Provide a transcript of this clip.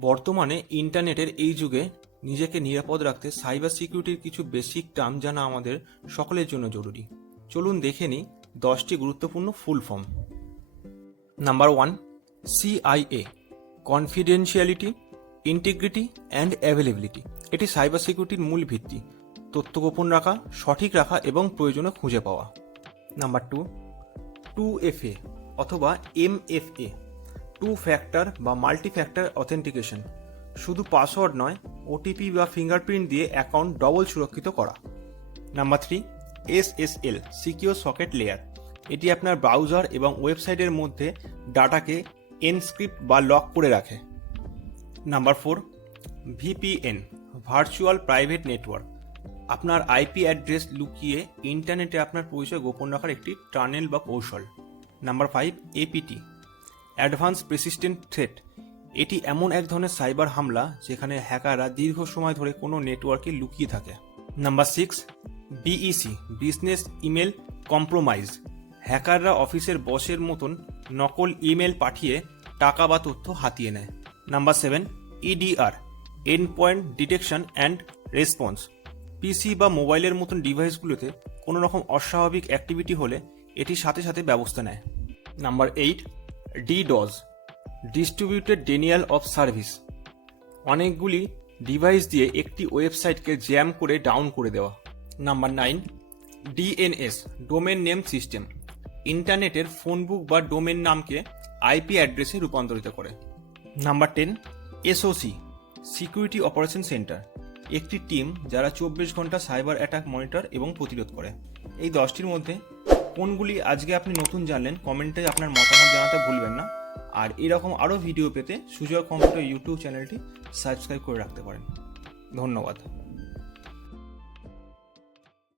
বর্তমানে ইন্টারনেটের এই যুগে নিজেকে নিরাপদ রাখতে সাইবার সিকিউরিটির কিছু বেসিক টার্ম জানা আমাদের সকলের জন্য জরুরি। চলুন দেখে নিই 10টি গুরুত্বপূর্ণ full form. Number 1, CIA, confidentiality, integrity and availability. এটি সাইবার সিকিউরিটির মূল ভিত্তি, তথ্য গোপন রাখা, সঠিক রাখা এবং প্রয়োজনে খুঁজে পাওয়া। নাম্বার 2, 2FA অথবা MFA, টু ফ্যাক্টর বা মাল্টি ফ্যাক্টর অথেন্টিকেশন। শুধু পাসওয়ার্ড নয়, ওটিপি বা ফিঙ্গারপ্রিন্ট দিয়ে অ্যাকাউন্ট ডবল সুরক্ষিত করা। Number 3, SSL, secure socket layer. এটি আপনার ব্রাউজার এবং ওয়েবসাইটের মধ্যে ডাটাকে এনক্রিপ্ট বা লক করে রাখে। Number 4, VPN, virtual private network. আপনার IP অ্যাড্রেস লুকিয়ে ইন্টারনেটে আপনার পরিচয় গোপন রাখার একটি টানেল বা কৌশল। Number 5, APT, advance persistent threat. এটি এমন এক ধরনের সাইবার হামলা যেখানে হ্যাকাররা দীর্ঘ সময় ধরে কোনো নেটওয়ার্কে লুকিয়ে থাকে। Number 6, BEC, business email compromise. হ্যাকাররা অফিসের বসের মতন নকল ইমেল পাঠিয়ে টাকা বা তথ্য হাতিয়ে নেয়। Number 7, EDR, end point detection and response. PC বা মোবাইলের মতন ডিভাইসগুলোতে কোনো রকম অস্বাভাবিক অ্যাক্টিভিটি হলে এটি সাথে সাথে ব্যবস্থা নেয়। Number 8, DDoS, distributed Daniel of service. অনেকগুলি ডিভাইস দিয়ে একটি ওয়েবসাইটকে জ্যাম করে ডাউন করে দেওয়া। Number 9, DNS, domain name system. ইন্টারনেটের ফোন বুক বা ডোমেন নামকে IP অ্যাড্রেসে রূপান্তরিত করে। Number 10, SOC, security operation centre. একটি টিম যারা 24 ঘন্টা সাইবার অ্যাটাক মনিটর এবং প্রতিরোধ করে। এই 10টির মধ্যে কোনগুলি আজকে আপনি নতুন জানলেন কমেন্টে আপনার মতামত জানাতে ভুলবেন না। আর এরকম আরও ভিডিও পেতে সুজয় কম্পিউটার ইউটিউব চ্যানেলটি সাবস্ক্রাইব করে রাখতে পারেন। ধন্যবাদ।